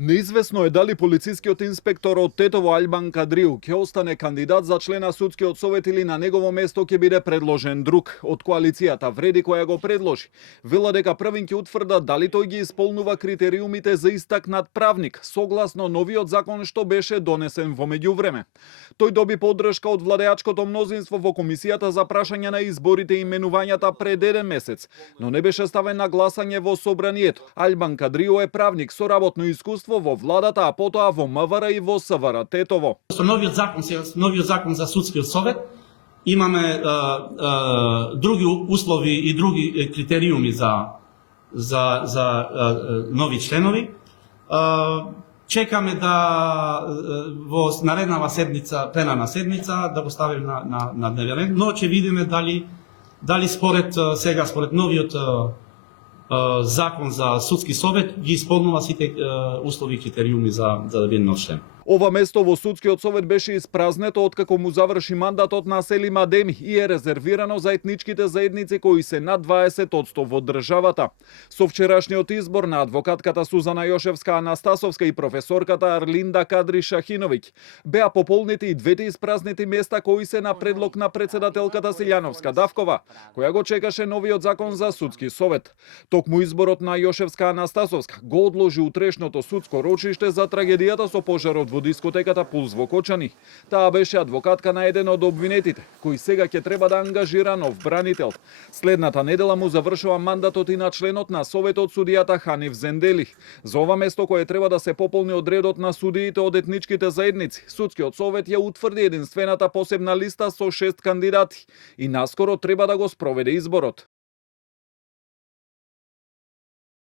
Неизвестно е дали полицискиот инспектор од Тетово Албан Кадриу ќе остане кандидат за член на судскиот совет или на негово место ќе биде предложен друг. Од коалицијата Вреди која го предложи, вела дека првин ќе утврда дали тој ги исполнува критериумите за истакнат правник, согласно новиот закон што беше донесен во меѓувреме. Тој доби поддршка од владеачкото мнозинство во комисијата за прашање на изборите и именувањата пред еден месец, но не беше ставен на гласање во собранието. Албан Кадриу е правник со работно искуство во владата, а потоа во МВР и во СВР Тетово. Со новиот закон за судскиот совет имаме други услови и други критериуми за нови членови. Чекаме да во нареднава седница, пленарна седница, да го ставим на дневен ред, но ќе видиме дали според новиот закон за судски совет ги исполнува сите услови и критериуми за да биде нов член. Ова место во судскиот совет беше испразнето откако му заврши мандатот на Селим Адеми и е резервирано за етничките заедници кои се над 20% во државата. Со вчерашниот избор на адвокатката Сузана Јошевска-Анастасовска и професорката Арлинда Кадри Шахиновиќ беа пополнети и двете испразнети места кои се на предлог на председателката Силјановска Давкова, која го чекаше новиот закон за судски совет. Токму изборот на Јошевска-Анастасовска го одложи утрешното судско рочиште за трагедијата со пожарот во дискотеката Пулс во Кочани. Таа беше адвокатка на еден од обвинетите, кој сега ќе треба да ангажира нов бранител. Следната недела му завршува мандатот и на членот на Советот судијата Ханиф Зендели. За ова место кое треба да се пополни од редот на судиите од етничките заедници, судскиот совет ја утврди единствената посебна листа со 6 кандидати и наскоро треба да го спроведе изборот.